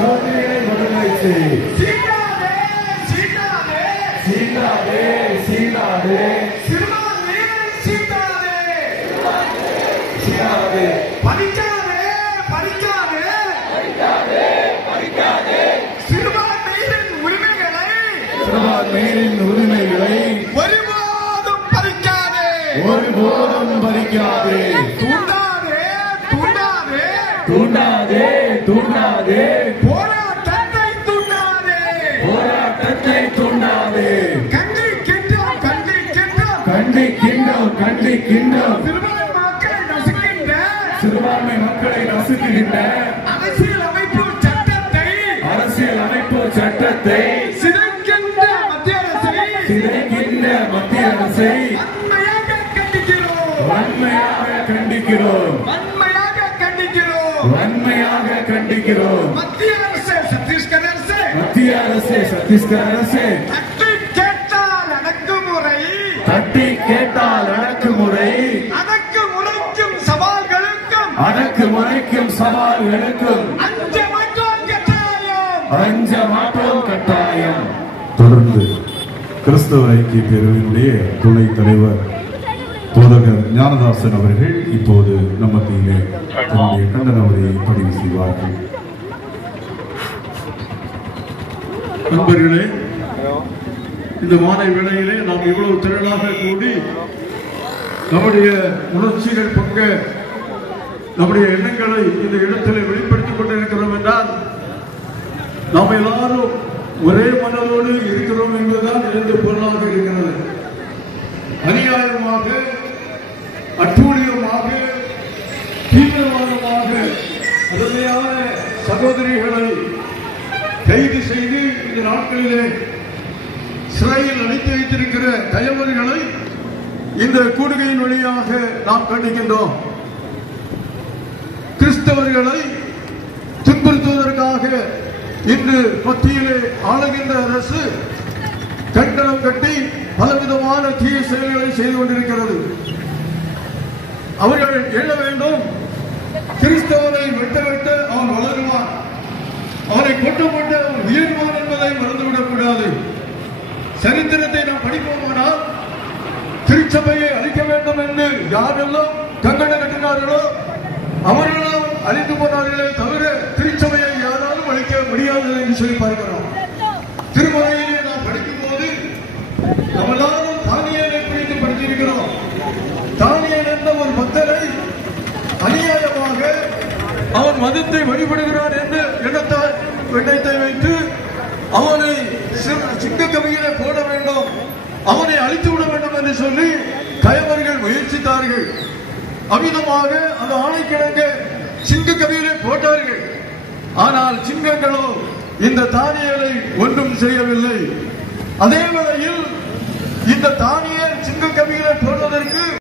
சகோதரிகளை விடுதலை செய். சீண்டாதே சீண்டாதே சீண்டாதே சீண்டாதே சிறுபான்மையை சீண்டாதே சீண்டாதே பறிக்காதே பறிக்காதே பறிக்காதே பறிக்காதே சிறுபான்மையின் உரிமைகளை சிறுபான்மையின் உரிமைகளை ஒருபோதும் பறிக்காதே ஒருபோதும் பறிக்காதே. தூண்டாதே தூண்டாதே தூண்டாதே தூண்டாதே போராட்டத்தை தூண்டாதே போராட்டத்தை தூண்டாதே. கண்டிக்கின்றோம் கண்டிக்கின்றோம் கண்டிக்கின்றோம் கண்டிக்கின்றோம் சிறுபான்மை மக்களை நசுக்கின்ற சிறுபான்மை மக்களை நசுக்குகின்ற அரசியல் அமைப்பு சட்டத்தை அரசியல் அமைப்பு சட்டத்தை சிதைக்கின்ற மத்திய அரசை சிதைக்கின்ற மத்திய அரசை வன்மையாக கண்டிக்கிறோம் வன்மையாக கண்டிக்கிறோம். வன்மையாக கண்டிக்கிறோம். வன்மையாக கண்டிக்கிறோம். மத்திய அரசு சத்தீஸ்கர் அரசு மத்திய அரசு சத்தீஸ்கர் அரசு தட்டி கேட்டால் அடக்குமுறை தட்டி கேட்டால் அடக்குமுறை அடக்குமுறைக்கும் சவால்களுக்கும் அடக்குமுறைக்கும் சவால்களுக்கும் அஞ்ச மாட்டோம் கட்டாயம். அஞ்ச மாட்டோம் கட்டாயம். தொடர்ந்து கிறிஸ்தவ ஐக்கிய பேரவையினுடைய துணைத் தலைவர் போதகர் ஞானதாசன் அவர்கள் இப்போது நம்ம மத்தியிலே தன்னுடைய கண்டன உரையை பதிவு செய்வார்கள். நண்பர்களே, இந்த மாலை வேளையிலே நாம் இவ்வளவு திரளாக கூடி நம்முடைய உணர்ச்சிகள் பங்க நம்முடைய எண்ணங்களை இந்த இடத்திலே வெளிப்படுத்திக் கொண்டிருக்கிறோம் என்றால் நாம் எல்லாரும் ஒரே மனதோடு இருக்கிறோம் என்பதுதான் இரண்டு பொருளாக இருக்கிறது. அநியாயமாக, அட்டூழியமாக, தீவிரவாதமாக அருமையான சகோதரிகளை கைது செய்து இந்த நாட்களிலே சிறையில் அடைத்து வைத்திருக்கிற கயவர்களை இந்த கூடுகையின் வழியாக நாம் கண்டிக்கின்றோம். கிறிஸ்தவர்களை துன்புறுத்துவதற்காக இன்று மத்தியிலே ஆளுகின்ற அரசு கட்டணம் கட்டி பலவிதமான தீய செயல்களை செய்து கொண்டிருக்கிறது. அவர்கள் எழ வேண்டும். கிறிஸ்தவனை வெட்ட வெட்ட அவன் வளருவான், அவனை கொண்டு கொண்டு அவன் உயர்வான் என்பதை மறந்துவிடக் கூடாது. சரித்திரத்தை நாம் படிப்போமானால் திருச்சபையை அழிக்க வேண்டும் என்று யாரெல்லாம் கங்கணம் கட்டினார்களோ அவர்களும் அழிந்து போனார்களே தவிர திருச்சபையை யாராலும் அழிக்க முடியாது என்று சொல்லி பார்க்கிறோம். திருமறையிலே நாம் படிக்கும் போது நம்மளாலும் தானியேலை குறித்து படித்திருக்கிறோம். தானியேல் என்ற ஒரு பக்தரை அநியாயமாக அவன் மதத்தை வழிபடுகிறான் என்று எண்ணத்தை வைத்து அவனை சிங்கக்கவியிலே போட வேண்டும், அவனை அழித்து விட வேண்டும் என்று சொல்லி கயவர்கள் முயற்சித்தார்கள். அமிதமாக அந்த ஆணைக்கிழங்க சிங்கக்கவியிலே போட்டார்கள். ஆனால் சிங்கங்களோ இந்த தானியேலை ஒன்றும் செய்யவில்லை. அதே வேளையில் இந்த தானியேல் சிங்கக்கவியிலே போடுவதற்கு